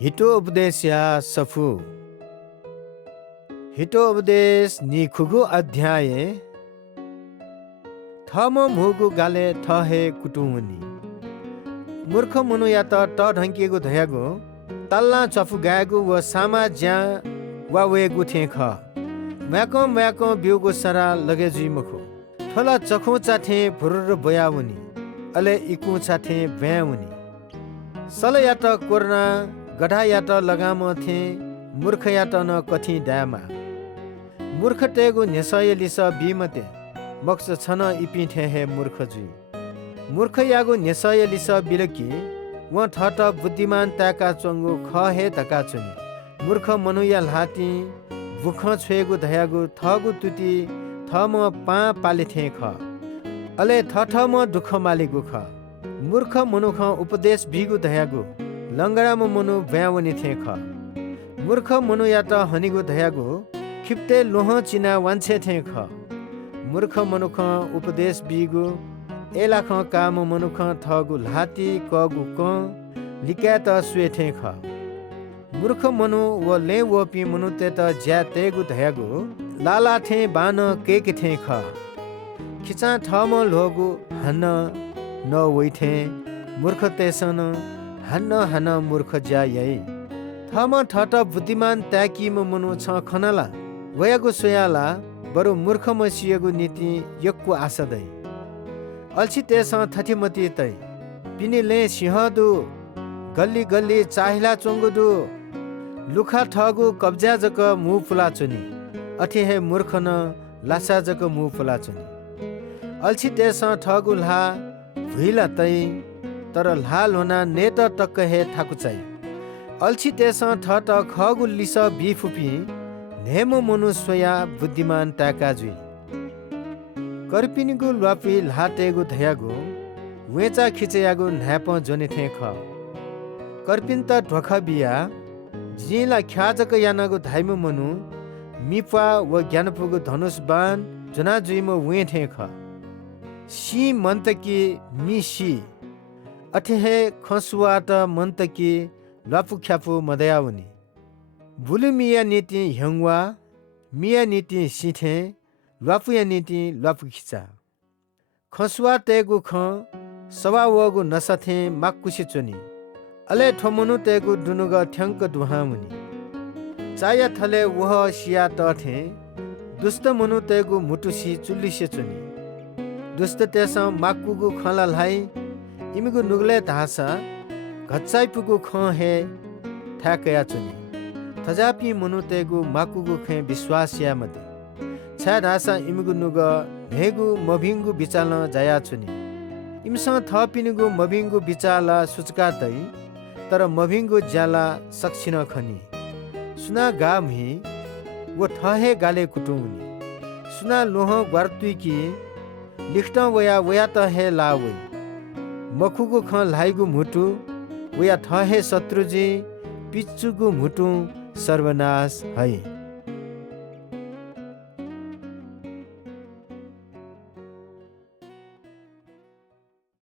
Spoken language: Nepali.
हितोपदेश या सफु हितोपदेश नि खुगु अध्याय थम मुगु गाले थहे कुटुमुनि मूर्ख मुनु या त ढंकिएको धयागो तल्ला चफु गाएको व सामा ज्या वा वेगु थे ख म्याको बिउगु सरा लगे जुइ मुखो थोला चखु चाथे भुरुर बयाउनी अले इकु चाथे ब्याउनी सल या त कोर्ना गधा या त लगाम थे मूर्ख या त न कथि डामा मूर्ख टेगु नेसय लिस बिमते मक्स छन इपिठे हे मूर्ख जुइ मूर्ख यागु नेसय लिस बिलकी व ठट बुद्धिमान ताका चंगु ख हे तका चुनी मूर्ख मनुया लाती भुख छुएगु धयागु थगु तुति थम पा पाले थे ख अले थम दुख मालिगु ख मूर्ख मनुख उपदेश बिगु धयागु लंगडा मनु ब्यावनी थे ख मूर्ख मनु या त हनिगु धयागु खिप्ते लोह चिना वान्छे थे ख मूर्ख मनुख उपदेश बिगु एलाख काम मनुख थगु लाती कगु क लिका त सुए थे ख मूर्ख मनु व ले वपी मनु ते त ज्या तेगु धयागु लाला थे बान केक थे ख खिचा थम लोगु हन न वइथे मूर्ख तेसन हन मूर्ख ज्या यै थम ठट बुद्धिमान त्याकी मनु छ खनला वयागु सोयाला बरु मूर्ख मसियगु नीति यक्कु आशा दै अल्छि तेस थथिमती तै पिनिले सिंहदु गल्ली गल्ली चाहिला चोंगुदु लुखा ठगु कब्जा जक मु फुला चुनी अथि हे मूर्ख न लासा जक मु फुला चुनी अल्छि तेस ठगु ला भुइला तै तर लाल होना नेत टक्क हे थाकु चाहिँ अल्छि तेस ठट खगु लिस बिफुपी नेमो मनु सोया बुद्धिमान ताका जुइ कर्पिनीगु लपी लाटेगु धयागु वेचा खिचयागु न्याप जोने थे ख कर्पिन त ढोख बिया जिला ख्याजक यानागु धाइमु मनु मिपा व ज्ञानपुगु धनुष बाण जना जुइमो वे थे ख सी मन्तकी मिसी अठे खसुवाट मन्तकी लपु ख्यापु मदयाउनी बुलु मिया नीति ह्यङवा मिया नीति सिथे लपुया नीति लपु खिचा खसुवा तेगु ख सवा वगु नसथे माक्कुसी चोनी अले ठोमनु तेगु दुनुग ठ्याङ्क दुहामुनी चाया थले वह सिया तथे दुष्ट मनु तेगु मुटुसी चुल्लिसे चोनी दुष्ट तेस माक्कुगु खला लाई इमिगु नुगले धासा घच्चाइपुगु ख हे थाकया चोनी थजापि मनु तेगु माक्कुगु खे विश्वासिया मते छा धासा इमिगु नुग भेगु मभिङ्गु बिचाल जाया चुनी इमसँग थपिनुगु मभिङ्गु बिचाला सुचका दै तर मभिङ्गु ज्याला सक्छिन खनी सुना गामहि वो ठहे गाले कुटुमुनी सुना लोह ग्वार्तुकी लिख्ट वया त हे लावै मखुगु ख लाइगु मुटु वया ठहे शत्रुजी पिच्चुगु मुटु सर्वनाश है।